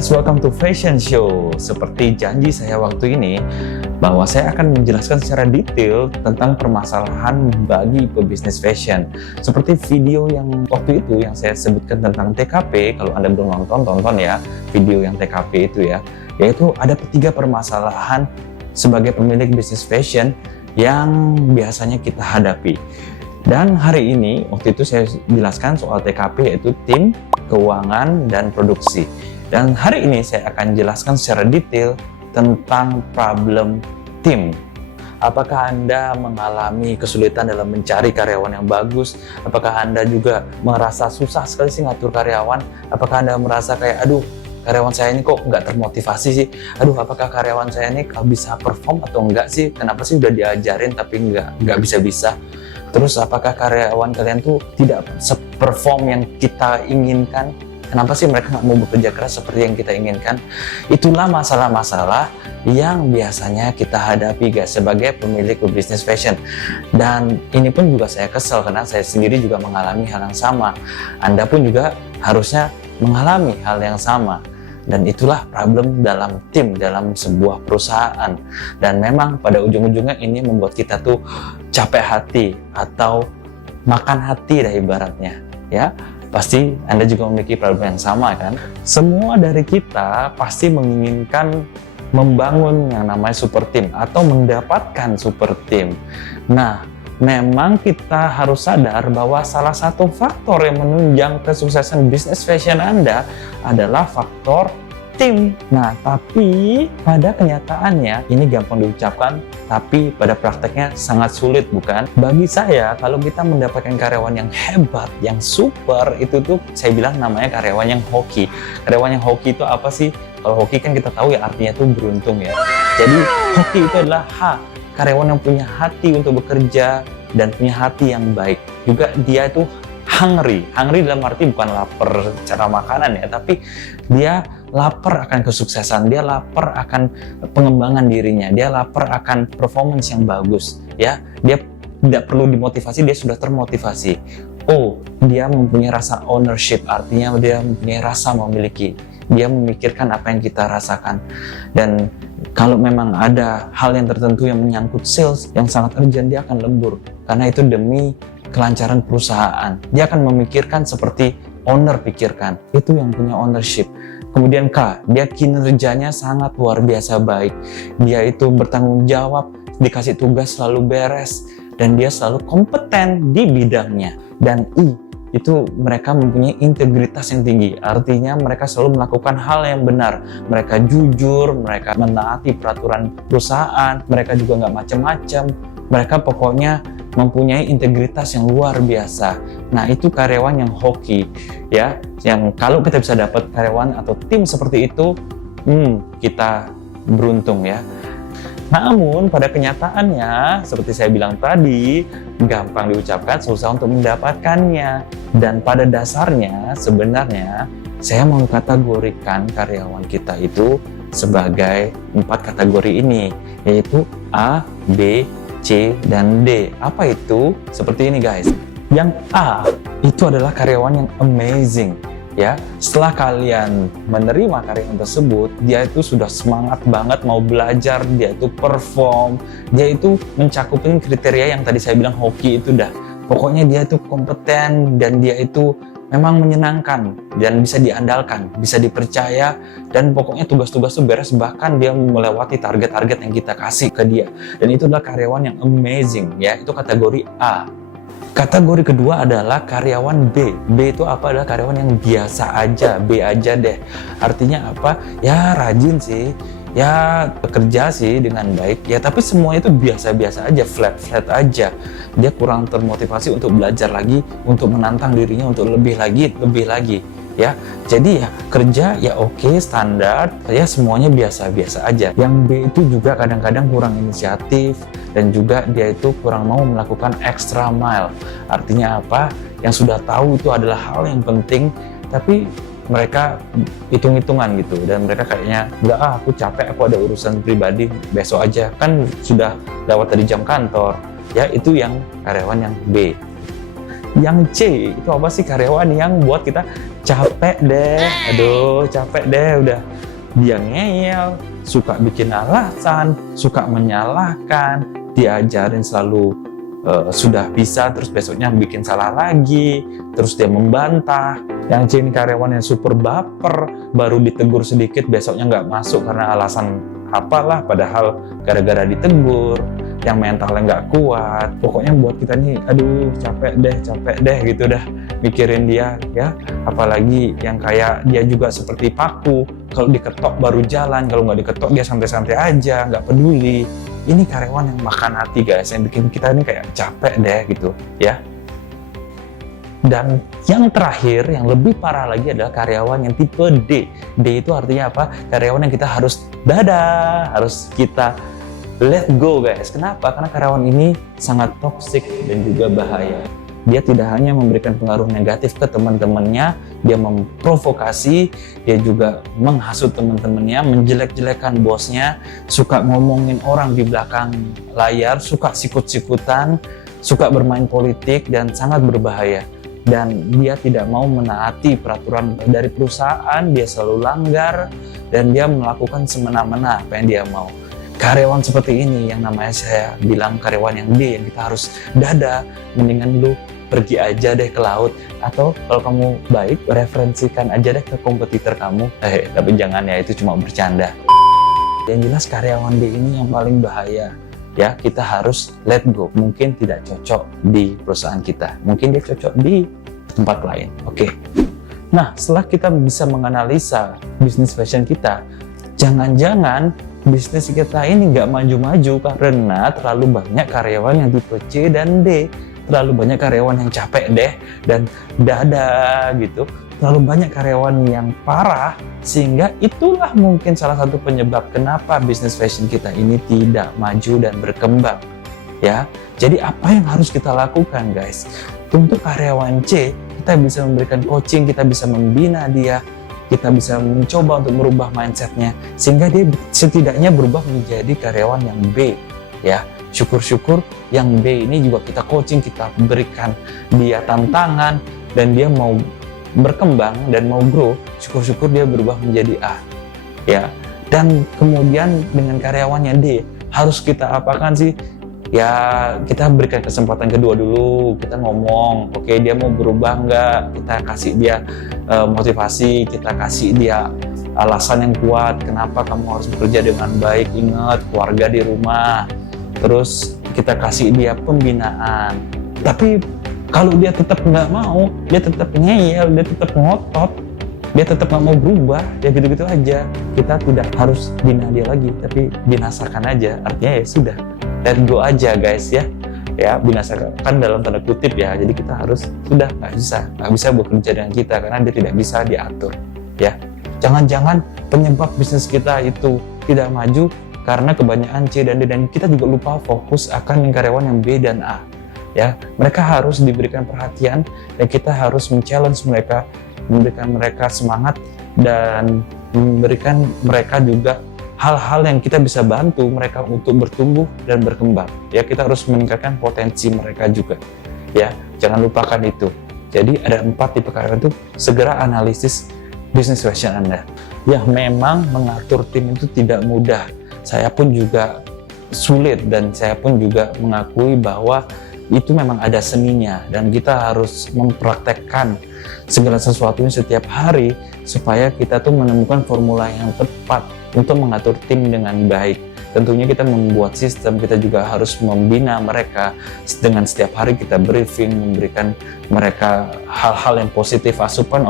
guys, welcome to Fashion Show. Seperti janji saya waktu ini, bahwa saya akan menjelaskan secara detail tentang permasalahan bagi pebisnis fashion. Seperti video yang waktu itu yang saya sebutkan tentang TKP, kalau Anda belum nonton, tonton ya video yang TKP itu ya. Yaitu ada 3 permasalahan sebagai pemilik bisnis fashion yang biasanya kita hadapi. Dan hari ini, waktu itu saya jelaskan soal TKP, yaitu tim, keuangan, dan produksi. Dan hari ini saya akan jelaskan secara detail tentang problem tim. Apakah Anda mengalami kesulitan dalam mencari karyawan yang bagus? Apakah Anda juga merasa susah sekali sih ngatur karyawan? Apakah Anda merasa kayak, aduh, karyawan saya ini kok nggak termotivasi sih? Aduh, apakah karyawan saya ini bisa perform atau enggak sih? Kenapa sih udah diajarin tapi nggak bisa-bisa? Terus apakah karyawan kalian tuh tidak se-perform yang kita inginkan? Kenapa sih mereka nggak mau bekerja keras seperti yang kita inginkan? Itulah masalah-masalah yang biasanya kita hadapi guys sebagai pemilik bisnis fashion. Dan ini pun juga saya kesel karena saya sendiri juga mengalami hal yang sama. Anda pun juga harusnya mengalami hal yang sama. Dan itulah problem dalam tim, dalam sebuah perusahaan. Dan memang pada ujung-ujungnya ini membuat kita tuh capek hati atau makan hati dah ibaratnya ya. Pasti Anda juga memiliki problem yang sama kan? Semua dari kita pasti menginginkan membangun yang namanya super team atau mendapatkan super team. Nah, memang kita harus sadar bahwa salah satu faktor yang menunjang kesuksesan bisnis fashion Anda adalah faktor tim. Nah, tapi pada kenyataannya ini gampang diucapkan, tapi pada prakteknya sangat sulit, bukan? Bagi saya, kalau kita mendapatkan karyawan yang hebat, yang super, itu tuh saya bilang namanya karyawan yang hoki. Karyawan yang hoki itu apa sih? Kalau hoki kan kita tahu ya artinya tuh beruntung ya. Jadi hoki itu adalah karyawan yang punya hati untuk bekerja dan punya hati yang baik. Juga dia itu hungry dalam arti bukan lapar secara makanan ya, tapi dia lapar akan kesuksesan, dia lapar akan pengembangan dirinya, dia lapar akan performance yang bagus ya. Dia tidak perlu dimotivasi, dia sudah termotivasi. Oh, dia mempunyai rasa ownership, artinya dia mempunyai rasa memiliki, dia memikirkan apa yang kita rasakan. Dan kalau memang ada hal yang tertentu yang menyangkut sales yang sangat urgent, dia akan lembur karena itu demi kelancaran perusahaan. Dia akan memikirkan seperti owner pikirkan, itu yang punya ownership. Kemudian K, dia kinerjanya sangat luar biasa baik. Dia itu bertanggung jawab, dikasih tugas selalu beres, dan dia selalu kompeten di bidangnya. Dan I, itu mereka mempunyai integritas yang tinggi. Artinya mereka selalu melakukan hal yang benar. Mereka jujur, mereka menaati peraturan perusahaan, mereka juga nggak macam-macam. Mereka pokoknya mempunyai integritas yang luar biasa. Nah, itu karyawan yang hoki ya, yang kalau kita bisa dapat karyawan atau tim seperti itu, kita beruntung ya. Namun pada kenyataannya seperti saya bilang tadi, gampang diucapkan, susah untuk mendapatkannya. Dan pada dasarnya sebenarnya saya mau kategorikan karyawan kita itu sebagai 4 kategori ini, yaitu A, B, C, dan D. Apa itu? Seperti ini guys. Yang A itu adalah karyawan yang amazing ya. Setelah kalian menerima karyawan tersebut, dia itu sudah semangat banget mau belajar, dia itu perform, dia itu mencakupin kriteria yang tadi saya bilang hoki itu dah. Pokoknya dia itu kompeten dan dia itu memang menyenangkan dan bisa diandalkan, bisa dipercaya, dan pokoknya tugas-tugas itu beres, bahkan dia melewati target-target yang kita kasih ke dia. Dan itu adalah karyawan yang amazing ya, itu kategori A. Kategori kedua adalah karyawan B. B itu apa? Adalah karyawan yang biasa aja, B aja deh. Artinya apa? Ya rajin sih, ya bekerja sih dengan baik ya, tapi semuanya itu biasa-biasa aja, flat aja. Dia kurang termotivasi untuk belajar lagi, untuk menantang dirinya untuk lebih lagi ya. Jadi ya kerja ya oke, standar ya, semuanya biasa-biasa aja. Yang B itu juga kadang-kadang kurang inisiatif dan juga dia itu kurang mau melakukan extra mile. Artinya apa? Yang sudah tahu itu adalah hal yang penting, tapi mereka hitung-hitungan gitu, dan mereka kayaknya enggak, aku capek, aku ada urusan pribadi, besok aja, kan sudah lewat dari jam kantor ya. Itu yang karyawan yang B. Yang C itu apa sih? Karyawan yang buat kita capek deh, aduh capek deh udah. Dia ngeyel, suka bikin alasan, suka menyalahkan, diajarin selalu sudah bisa, terus besoknya bikin salah lagi, terus dia membantah. Yang C ini karyawan yang super baper, baru ditegur sedikit besoknya nggak masuk karena alasan apalah, padahal gara-gara ditegur. Yang mentalnya nggak kuat, pokoknya buat kita nih, aduh capek deh gitu dah mikirin dia ya. Apalagi yang kayak dia juga seperti paku, kalau diketok baru jalan, kalau nggak diketok dia santai-santai aja, nggak peduli. Ini karyawan yang makan hati guys, yang bikin kita ini kayak capek deh gitu ya. Dan yang terakhir, yang lebih parah lagi adalah karyawan yang tipe D. D itu artinya apa? Karyawan yang kita harus dadah, harus kita let go guys. Kenapa? Karena karyawan ini sangat toksik dan juga bahaya. Dia tidak hanya memberikan pengaruh negatif ke teman-temannya, dia memprovokasi, dia juga menghasut teman-temannya, menjelek-jelekan bosnya, suka ngomongin orang di belakang layar, suka sikut-sikutan, suka bermain politik, dan sangat berbahaya. Dan dia tidak mau menaati peraturan dari perusahaan, dia selalu langgar, dan dia melakukan semena-mena apa yang dia mau. Karyawan seperti ini yang namanya saya bilang karyawan yang D, yang kita harus dada, mendingan lu pergi aja deh ke laut, atau kalau kamu baik referensikan aja deh ke kompetitor kamu. Tapi jangan ya, itu cuma bercanda. Yang jelas karyawan D ini yang paling bahaya ya, kita harus let go. Mungkin tidak cocok di perusahaan kita, mungkin dia cocok di tempat lain. Oke. Nah, setelah kita bisa menganalisa bisnis fashion kita, jangan-jangan bisnis kita ini nggak maju-maju karena terlalu banyak karyawan yang tipe C dan D, terlalu banyak karyawan yang capek deh dan dada gitu, terlalu banyak karyawan yang parah, sehingga itulah mungkin salah satu penyebab kenapa bisnis fashion kita ini tidak maju dan berkembang ya. Jadi apa yang harus kita lakukan guys? Untuk karyawan C, kita bisa memberikan coaching, kita bisa membina dia, kita bisa mencoba untuk merubah mindsetnya sehingga dia setidaknya berubah menjadi karyawan yang B ya. Syukur-syukur yang B ini juga kita coaching, kita berikan dia tantangan dan dia mau berkembang dan mau grow. Syukur-syukur dia berubah menjadi A ya. Dan kemudian dengan karyawannya D harus kita apakan sih? Ya kita berikan kesempatan kedua dulu, kita ngomong, oke dia mau berubah nggak, kita kasih dia motivasi, kita kasih dia alasan yang kuat kenapa kamu harus bekerja dengan baik, ingat keluarga di rumah, terus kita kasih dia pembinaan. Tapi kalau dia tetap nggak mau, dia tetap ngeyel, dia tetap ngotot, dia tetap nggak mau berubah, ya gitu-gitu aja, kita tidak harus bina dia lagi, tapi binasakan aja. Artinya ya sudah, let go aja guys ya. Ya binasakan dalam tanda kutip ya. Jadi kita harus sudah nggak bisa bekerja dengan kita karena dia tidak bisa diatur ya. Jangan-jangan penyebab bisnis kita itu tidak maju karena kebanyakan C dan D, dan kita juga lupa fokus akan yang karyawan yang B dan A ya. Mereka harus diberikan perhatian dan kita harus men-challenge mereka, memberikan mereka semangat dan memberikan mereka juga hal-hal yang kita bisa bantu mereka untuk bertumbuh dan berkembang ya. Kita harus meningkatkan potensi mereka juga ya, jangan lupakan itu. Jadi ada 4 tipe karyawan itu, segera analisis bisnis fashion Anda ya. Memang mengatur tim itu tidak mudah, saya pun juga sulit dan saya pun juga mengakui bahwa itu memang ada seninya dan kita harus mempraktekkan segala sesuatunya setiap hari supaya kita tuh menemukan formula yang tepat untuk mengatur tim dengan baik. Tentunya kita membuat sistem, kita juga harus membina mereka dengan setiap hari kita briefing, memberikan mereka hal-hal yang positif, asupan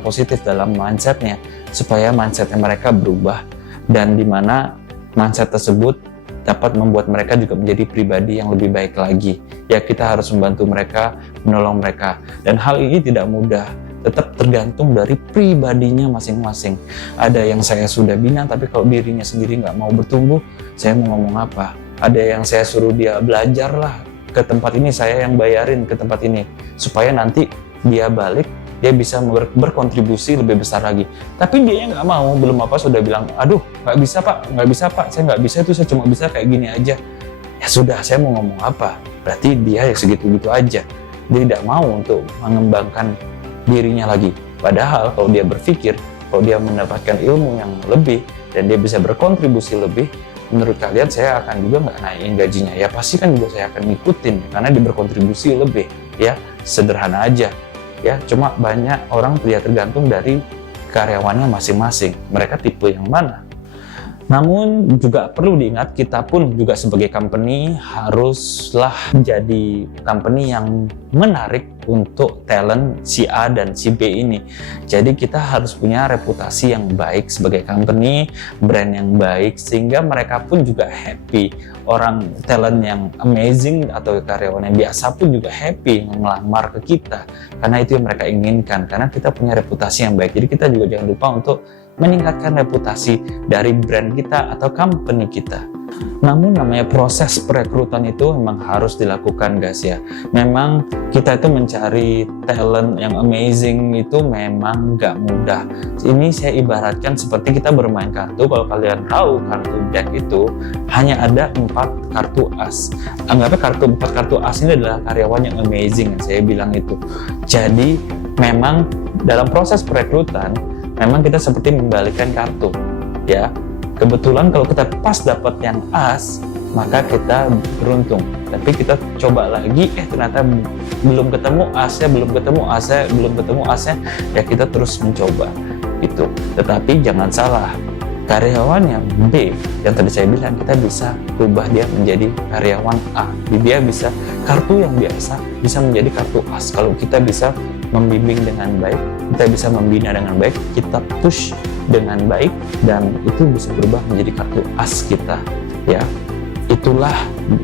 positif dalam mindsetnya supaya mindsetnya mereka berubah, dan dimana mindset tersebut dapat membuat mereka juga menjadi pribadi yang lebih baik lagi ya. Kita harus membantu mereka, menolong mereka, dan hal ini tidak mudah, tetap tergantung dari pribadinya masing-masing. Ada yang saya sudah bina tapi kalau dirinya sendiri nggak mau bertumbuh, saya mau ngomong apa? Ada yang saya suruh dia belajar lah ke tempat ini, saya yang bayarin ke tempat ini supaya nanti dia balik, dia bisa berkontribusi lebih besar lagi. Tapi dia yang nggak mau, belum apa sudah bilang, aduh nggak bisa pak, saya nggak bisa, itu saya cuma bisa kayak gini aja. Ya sudah, saya mau ngomong apa? Berarti dia ya segitu-gitu aja. dia tidak mau untuk mengembangkan dirinya lagi. Padahal kalau dia berpikir, kalau dia mendapatkan ilmu yang lebih dan dia bisa berkontribusi lebih, menurut kalian saya akan juga nggak naikin gajinya? Ya pasti kan juga saya akan ngikutin karena dia berkontribusi lebih. Ya sederhana aja. Ya cuma banyak orang tidak tergantung dari karyawannya masing-masing. Mereka tipe yang mana? Namun juga perlu diingat, kita pun juga sebagai company haruslah jadi company yang menarik untuk talent si A dan si B ini. Jadi kita harus punya reputasi yang baik sebagai company, brand yang baik, sehingga mereka pun juga happy. Orang talent yang amazing atau karyawan yang biasa pun juga happy ngelamar ke kita, karena itu yang mereka inginkan, karena kita punya reputasi yang baik. Jadi kita juga jangan lupa untuk meningkatkan reputasi dari brand kita atau company kita. Namun namanya proses perekrutan itu memang harus dilakukan guys ya. Memang kita itu mencari talent yang amazing itu memang nggak mudah. Ini saya ibaratkan seperti kita bermain kartu. Kalau kalian tahu kartu deck itu hanya ada 4 kartu as. Anggapnya 4 kartu as ini adalah karyawan yang amazing, saya bilang itu. Jadi memang dalam proses perekrutan memang kita seperti membalikan kartu ya. Kebetulan kalau kita pas dapat yang as, maka kita beruntung. Tapi kita coba lagi, ternyata belum ketemu asnya, ya kita terus mencoba itu. Tetapi jangan salah, karyawan yang B yang tadi saya bilang, kita bisa ubah dia menjadi karyawan A. Dia bisa kartu yang biasa bisa menjadi kartu as kalau kita bisa membimbing dengan baik, kita bisa membina dengan baik, kita push dengan baik, dan itu bisa berubah menjadi kartu as kita ya. Itulah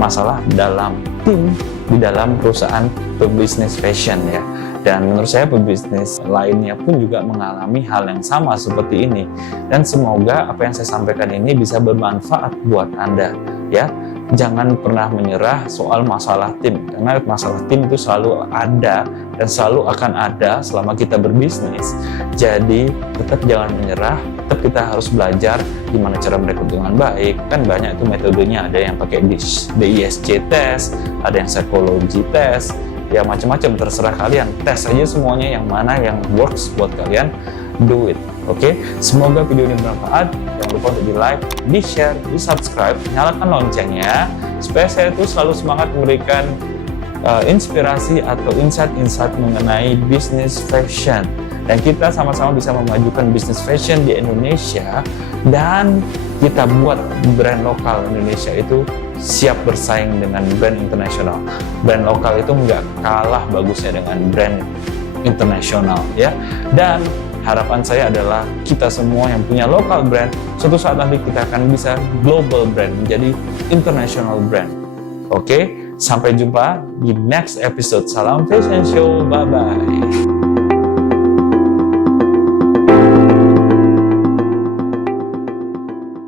masalah dalam tim di dalam perusahaan pebisnis fashion ya. Dan menurut saya pebisnis lainnya pun juga mengalami hal yang sama seperti ini. Dan semoga apa yang saya sampaikan ini bisa bermanfaat buat Anda ya. Jangan pernah menyerah soal masalah tim, karena masalah tim itu selalu ada dan selalu akan ada selama kita berbisnis. Jadi tetap jangan menyerah, tetap kita harus belajar gimana cara merekrut dengan baik. Kan banyak itu metodenya, ada yang pakai DISC test, ada yang psikologi test, ya macam-macam, terserah kalian. Tes aja semuanya yang mana yang works buat kalian, do it. Oke, semoga video ini bermanfaat. Jangan lupa untuk di like, di share, di subscribe, nyalakan loncengnya supaya saya tuh selalu semangat memberikan inspirasi atau insight-insight mengenai bisnis fashion, dan kita sama-sama bisa memajukan bisnis fashion di Indonesia, dan kita buat brand lokal Indonesia itu siap bersaing dengan brand internasional. Brand lokal itu nggak kalah bagusnya dengan brand internasional ya. Dan harapan saya adalah kita semua yang punya local brand, suatu saat nanti kita akan bisa global brand, menjadi international brand. Oke, sampai jumpa di next episode. Salam Fashion Show, bye-bye.